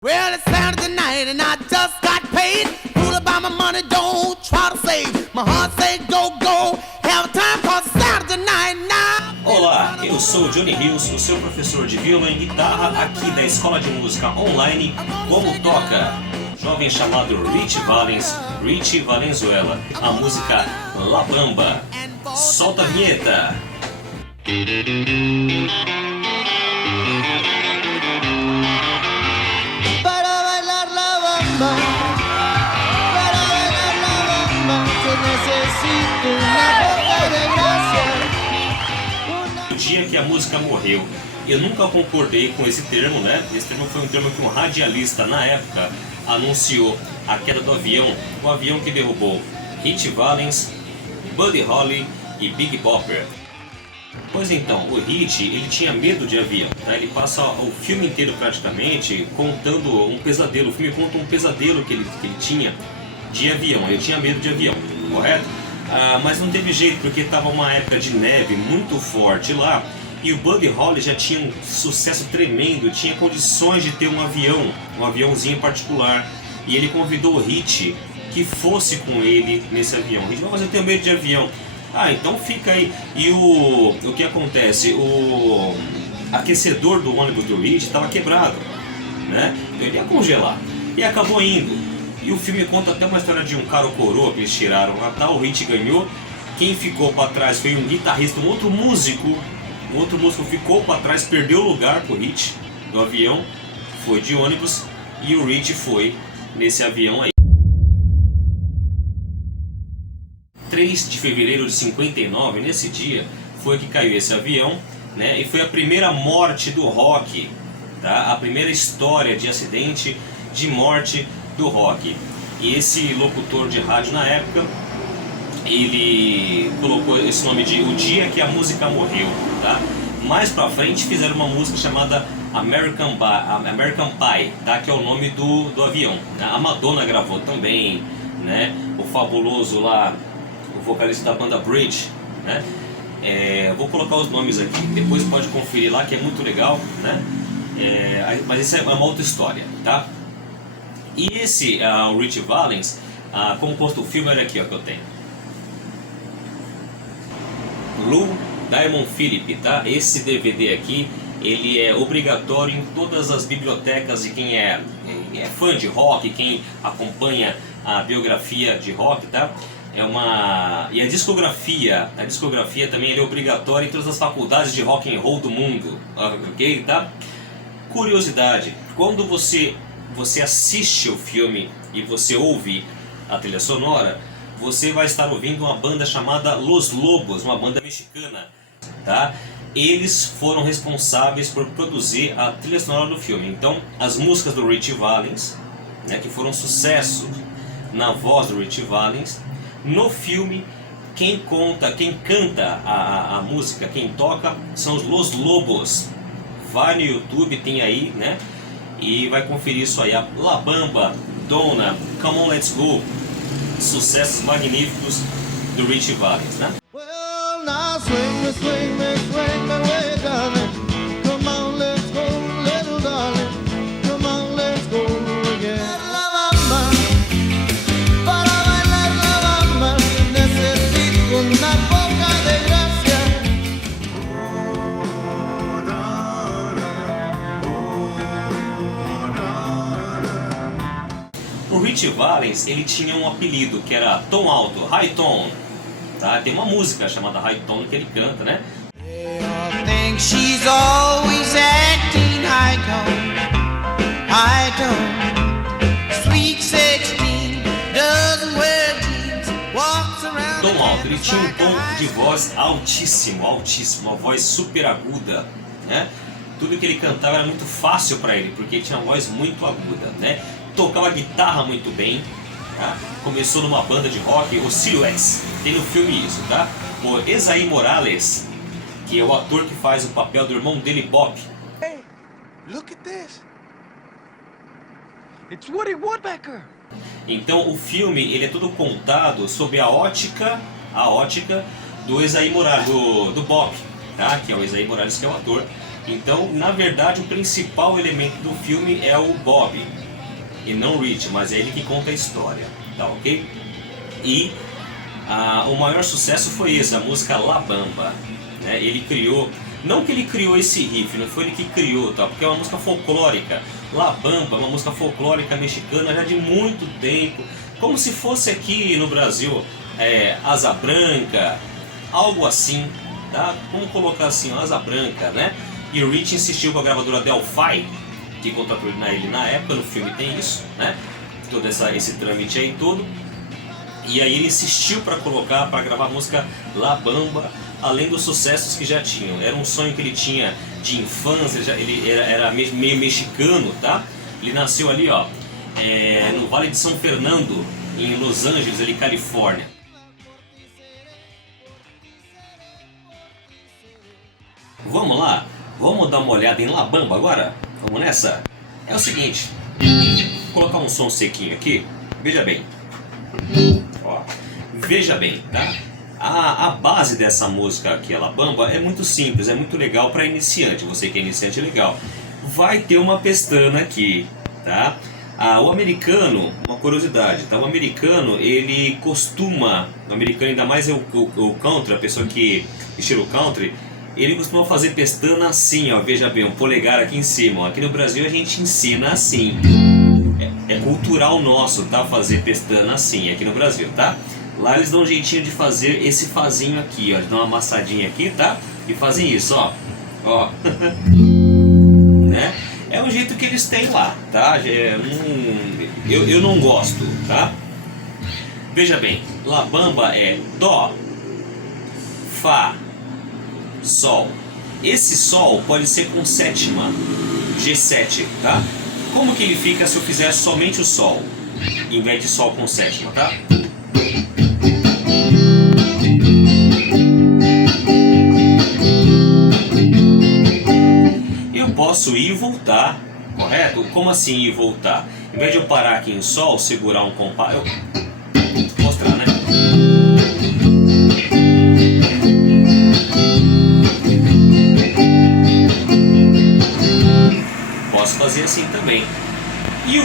Well, it's Saturday night and I just got paid. Fool about my money, don't try to save. My heart say go, go. Have time for Saturday night now. Olá, eu sou o Johnny Hills, o seu professor de violão e guitarra aqui da Escola de Música Online Como Toca. Jovem chamado Richie Valens, Richie Valenzuela. A música La Bamba. Solta a vinheta. O dia que a música morreu. Eu nunca concordei com esse termo, né? Esse termo foi um termo que um radialista na época anunciou a queda do avião, o avião que derrubou Richie Valens, Buddy Holly e Big Bopper. Pois então, o Richie, ele tinha medo de avião, tá? Ele passa o filme inteiro praticamente contando um pesadelo. O filme conta um pesadelo que ele tinha de avião. Ele tinha medo de avião, correto? Mas não teve jeito, porque estava uma época de neve muito forte lá. E o Buddy Holly já tinha um sucesso tremendo, tinha condições de ter um aviãozinho particular. E ele convidou o Richie que fosse com ele nesse avião. O Richie, mas eu tenho medo de avião. Então fica aí. E o que acontece? O aquecedor do ônibus do Richie estava quebrado, né? Ele ia congelar. E acabou indo. E o filme conta até uma história de um cara coroa que eles tiraram lá, tá? O Richie ganhou. Quem ficou para trás foi um guitarrista, um outro músico ficou para trás, perdeu o lugar pro Richie do avião, foi de ônibus e o Richie foi nesse avião aí. 3 de fevereiro de 59, nesse dia, foi que caiu esse avião, né? E foi a primeira morte do rock, tá? A primeira história de acidente de morte do rock. E esse locutor de rádio na época, ele colocou esse nome de O Dia que a Música Morreu, tá? Mais pra frente fizeram uma música chamada American Pie, tá? Que é o nome do avião, né? A Madonna gravou também, né? O fabuloso lá, o vocalista da banda Bridge, né? Vou colocar os nomes aqui, depois pode conferir lá que é muito legal, né? Mas isso é uma outra história, tá? E esse, o Richie Valens, como posto o filme, olha aqui ó, que eu tenho. Lou Diamond Philip, tá? Esse DVD aqui, ele é obrigatório em todas as bibliotecas de quem é fã de rock, quem acompanha a biografia de rock, tá? E a discografia também é obrigatória em todas as faculdades de rock and roll do mundo, ok? Tá? Curiosidade, quando você assiste o filme e você ouve a trilha sonora, você vai estar ouvindo uma banda chamada Los Lobos, uma banda mexicana, tá? Eles foram responsáveis por produzir a trilha sonora do filme. Então, as músicas do Richie Valens, né, que foram sucesso na voz do Richie Valens, no filme, quem canta a música, quem toca, são os Los Lobos. Vai no YouTube, tem aí, né? E vai conferir isso aí, a La Bamba, Donna, Come On Let's Go, sucessos magníficos do Richie Valens, né? Well, now swing me, swing me, swing me way, darling. Come on, let's go, little darling. Come on, let's go again. La bamba, para bailar la bamba, necesito una poca de gracia. O Richie Valens, ele tinha um apelido que era tom alto, high tone, tá? Tem uma música chamada High Tone que ele canta, né? I think she's always acting high tone, sweet 16, doesn't wear jeans, walks around. Tom alto, ele tinha um tom de voz altíssimo, uma voz super aguda, né? Tudo que ele cantava era muito fácil para ele, porque ele tinha uma voz muito aguda, né? Tocava guitarra muito bem, tá? Começou numa banda de rock, o Silhouettes, tem no filme isso, tá? O Esaí Morales, que é o ator que faz o papel do irmão dele, Bob. Hey, look at this. It's Woody Woodpecker. Então o filme, ele é todo contado sob a ótica do Esaí Morales, do Bob, tá? Que é o Esaí Morales, que é o ator Então, na verdade, o principal elemento do filme é o Bob e não o Rich, mas é ele que conta a história, tá ok? E o maior sucesso foi esse, a música La Bamba, né? Ele criou, não que ele criou esse riff, não foi ele que criou, tá? Porque é uma música folclórica. La Bamba é uma música folclórica mexicana já de muito tempo, como se fosse aqui no Brasil Asa Branca, algo assim, tá? Vamos colocar assim, Asa Branca, né? E o Rich insistiu com a gravadora Delphi, que contratou ele na época, no filme tem isso, né? Todo esse trâmite aí todo. E aí ele insistiu para gravar a música La Bamba, além dos sucessos que já tinham. Era um sonho que ele tinha de infância, ele era meio mexicano, tá? Ele nasceu ali, ó, no Vale de São Fernando, em Los Angeles, ali, Califórnia. Vamos lá? Vamos dar uma olhada em La Bamba agora? Vamos nessa? É o seguinte, vou colocar um som sequinho aqui, veja bem. Ó, veja bem, tá? A base dessa música aqui, La Bamba, é muito simples, é muito legal para iniciante. Você que é iniciante, é legal. Vai ter uma pestana aqui, tá? O americano, uma curiosidade, tá? O americano, ele costuma, o americano ainda mais o country, a pessoa que estilo country, ele costuma fazer pestana assim, ó, veja bem, um polegar aqui em cima. Ó. Aqui no Brasil a gente ensina assim. É cultural nosso, tá? Fazer pestana assim, aqui no Brasil, tá? Lá eles dão um jeitinho de fazer esse fazinho aqui, ó. Eles dão uma amassadinha aqui, tá? E fazem isso, ó. Ó. Né? É um jeito que eles têm lá, tá? Eu não gosto, tá? Veja bem, La Bamba é Dó, Fá, Sol. Esse Sol pode ser com sétima, G7, tá? Como que ele fica se eu fizer somente o Sol, em vez de Sol com sétima, tá? Eu posso ir e voltar, correto? Como assim ir e voltar? Em vez de eu parar aqui em Sol, segurar um compasso, vou mostrar, né? Posso fazer assim também. E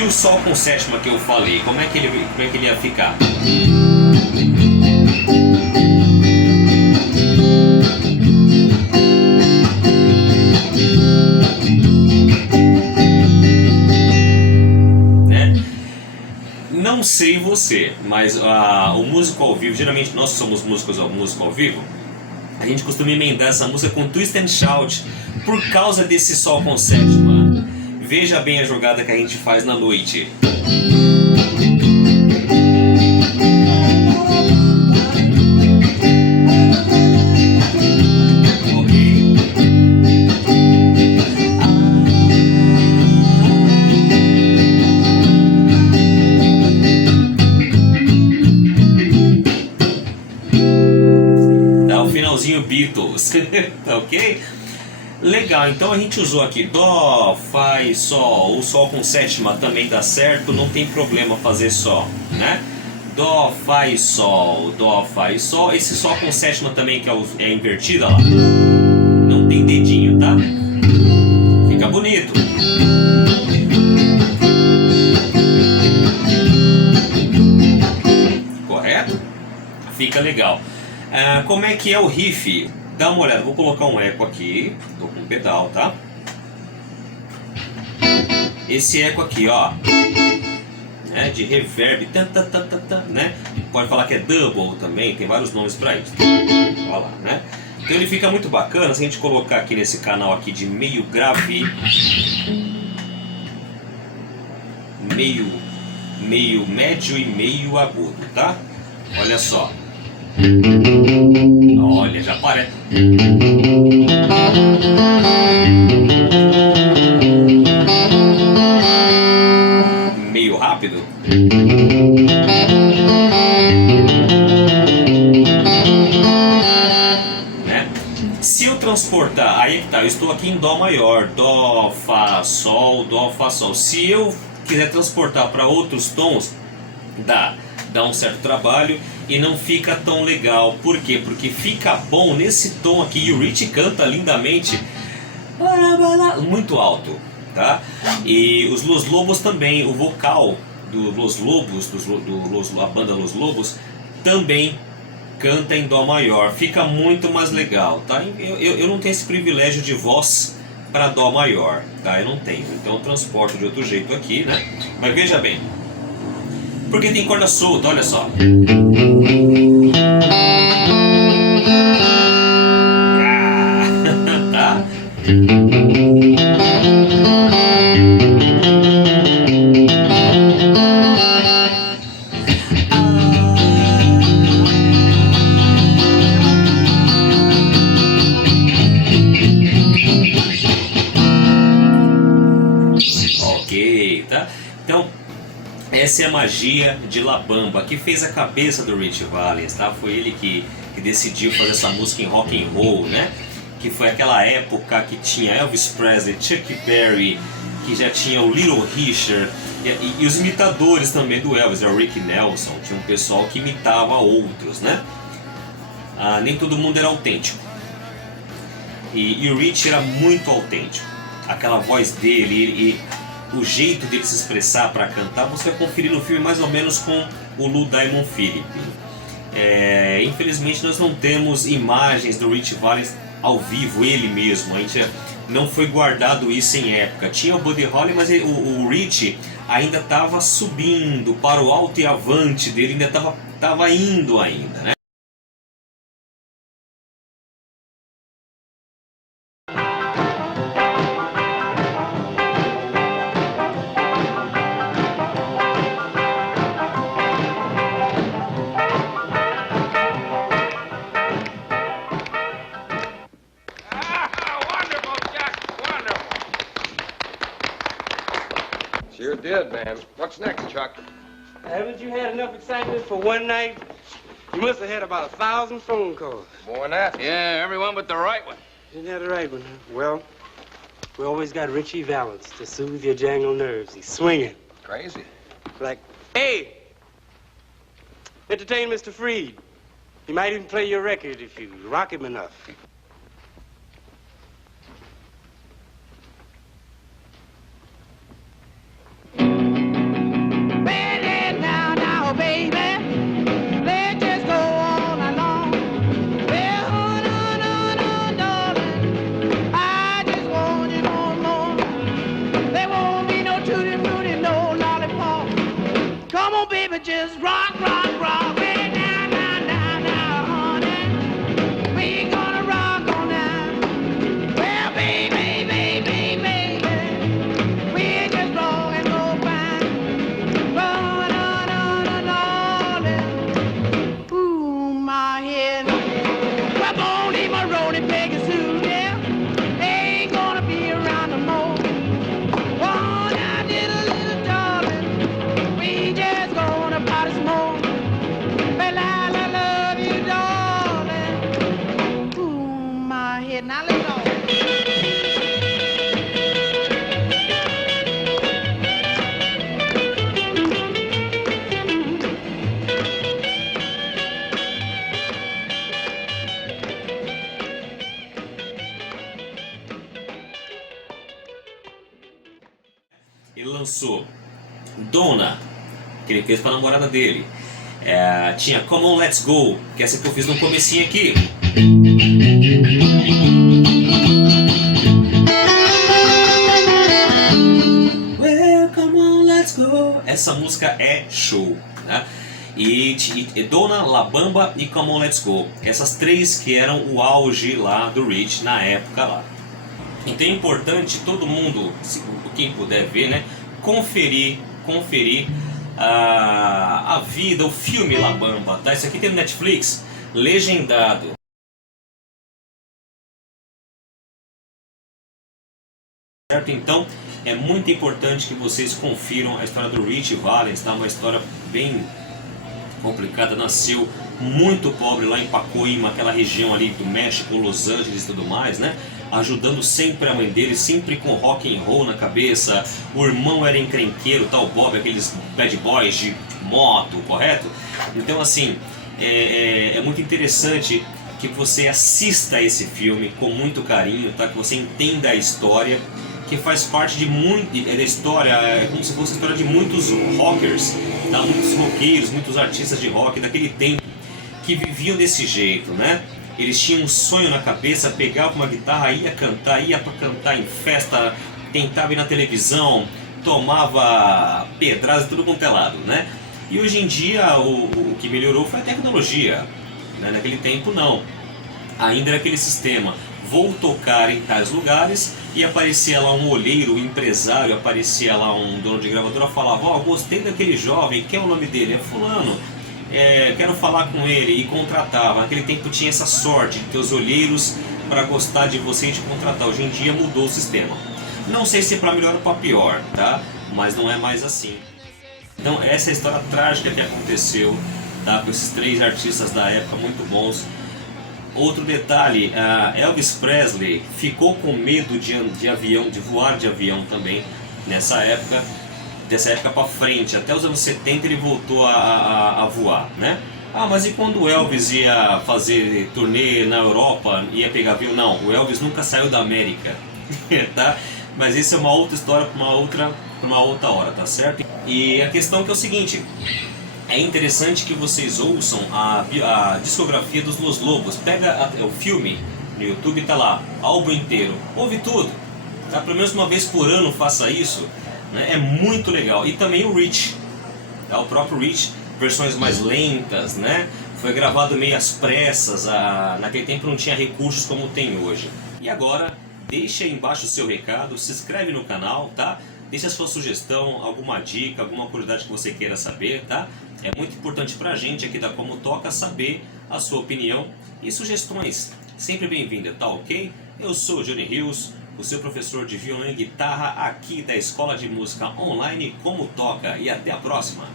o Sol com sétima que eu falei, como é que ele ia ficar? Né? Não sei você, mas o músico ao vivo, geralmente nós somos músicos ao vivo, a gente costuma emendar essa música com Twist and Shout por causa desse Sol com sétima. Veja bem a jogada que a gente faz na noite. Ok? Dá o finalzinho Beatles, tá ok? Legal, então a gente usou aqui Dó, Fá e Sol. O Sol com sétima também dá certo, não tem problema fazer Sol, né? Dó, Fá e Sol, Dó, Fá e Sol. Esse Sol com sétima também que é invertida lá, não tem dedinho, tá? Fica bonito. Correto? Fica legal. Como é que é o riff? Dá uma olhada, vou colocar um eco aqui, tô com um pedal, tá? Esse eco aqui, ó, né, de reverb, né? Pode falar que é double também, tem vários nomes pra isso. Olha lá, né? Então ele fica muito bacana se a gente colocar aqui nesse canal aqui de meio grave, meio médio e meio agudo, tá? Olha só. Olha, já parece. Meio rápido. Né? Se eu transportar, aí que tá, eu estou aqui em Dó maior, Dó, Fá, Sol, Dó, Fá, Sol. Se eu quiser transportar para outros tons, dá um certo trabalho e não fica tão legal. Por quê? Porque fica bom nesse tom aqui, e o Rich canta lindamente muito alto, tá? E os Los Lobos também, o vocal do Los Lobos, a banda Los Lobos, também canta em dó maior, fica muito mais legal, tá? Eu não tenho esse privilégio de voz para dó maior, tá? Eu não tenho, então eu transporto de outro jeito aqui, né? Mas veja bem, porque tem corda solta, olha só. Tá? Ok, tá? Então, essa é a magia de La Bamba, que fez a cabeça do Ritchie Valens, tá? Foi ele que decidiu fazer essa música em rock and roll, né? Que foi aquela época que tinha Elvis Presley, Chuck Berry, que já tinha o Little Richard, e os imitadores também do Elvis, o Rick Nelson, tinha um pessoal que imitava outros, né? Nem todo mundo era autêntico. E o Ritchie era muito autêntico. Aquela voz dele e o jeito dele se expressar para cantar, você vai conferir no filme mais ou menos com o Lou Diamond Phillips. Infelizmente nós não temos imagens do Ritchie Valens ao vivo, ele mesmo. A gente não foi guardado isso em época. Tinha o Buddy Holly, mas o Ritchie ainda estava subindo para o alto e avante dele, ainda estava indo ainda, né? Sure did, man. What's next, Chuck? Haven't you had enough excitement for one night? You must have had about 1,000 phone calls. More than that. Yeah, everyone but the right one. Isn't that the right one, huh? Well, we always got Ritchie Valens to soothe your jangled nerves. He's swinging. Crazy. Like, hey, entertain Mr. Freed. He might even play your record if you rock him enough. Just rock, rock, rock, way down, down, down, down, honey. We gonna rock on now. Well, baby, baby, baby, we just roll and go fine. Run, on, darling. Ooh, my head. Come on, leave my road and Pegasus, yeah. Ain't gonna be around no more. Oh, now, little darling, we just gonna party some more. Well, I love you, darling. Ooh, my head. Now let's go. Ele lançou Donna, que ele fez para a namorada dele. Tinha Come On Let's Go, que é essa que eu fiz no comecinho aqui. Well, come on, let's go. Essa música é show, né? E Donna, La Bamba e Come On Let's Go. Essas três que eram o auge lá do Ritchie na época lá. Então é importante todo mundo, quem puder ver, né, conferir a vida, o filme La Bamba, tá? Isso aqui tem no Netflix, legendado. Certo? Então é muito importante que vocês confiram a história do Ritchie Valens, tá? Uma história bem complicada. Nasceu muito pobre lá em Pacoima, aquela região ali do México, Los Angeles e tudo mais, né? Ajudando sempre a mãe dele, sempre com rock and roll na cabeça. O irmão era encrenqueiro, tal Bob, aqueles bad boys de moto, correto? Então assim, é muito interessante que você assista esse filme com muito carinho, tá? Que você entenda a história, que faz parte de da história, é como se fosse a história de muitos rockers, tá? Muitos roqueiros, muitos artistas de rock daquele tempo que viviam desse jeito, né? Eles tinham um sonho na cabeça, pegavam uma guitarra, ia pra cantar em festa, tentava ir na televisão, tomava pedradas, tudo quanto é lado, né? E hoje em dia o que melhorou foi a tecnologia, né? Naquele tempo não, ainda era aquele sistema, vou tocar em tais lugares, e aparecia lá um olheiro, um empresário, aparecia lá um dono de gravadora, falava, ó, gostei daquele jovem, que é o nome dele? É fulano. Quero falar com ele, e contratava. Naquele tempo tinha essa sorte de ter os olheiros para gostar de você e te contratar. Hoje em dia mudou o sistema. Não sei se é para melhor ou para pior, tá? Mas não é mais assim. Então essa é a história trágica que aconteceu, tá? Com esses 3 artistas da época muito bons. Outro detalhe, Elvis Presley ficou com medo de avião, de voar de avião também nessa época. Dessa época para frente, até os anos 70 ele voltou a voar, né? Mas e quando o Elvis ia fazer turnê na Europa, ia pegar avião? Não, o Elvis nunca saiu da América, tá? Mas isso é uma outra história para uma outra hora, tá certo? E a questão que é o seguinte, é interessante que vocês ouçam a discografia dos Los Lobos. Pega o filme no YouTube, tá lá, álbum inteiro, ouve tudo, tá? Pelo menos uma vez por ano faça isso. É muito legal. E também o Rich, tá? O próprio Rich, versões mais lentas, né? Foi gravado meio às pressas, naquele tempo não tinha recursos como tem hoje. E agora, deixa aí embaixo o seu recado, se inscreve no canal, tá? Deixa a sua sugestão, alguma dica, alguma curiosidade que você queira saber, tá? É muito importante pra gente aqui da Como Toca saber a sua opinião e sugestões. Sempre bem-vinda, tá ok? Eu sou o Johnny Rios, o seu professor de violão e guitarra aqui da Escola de Música Online Como Toca, e até a próxima!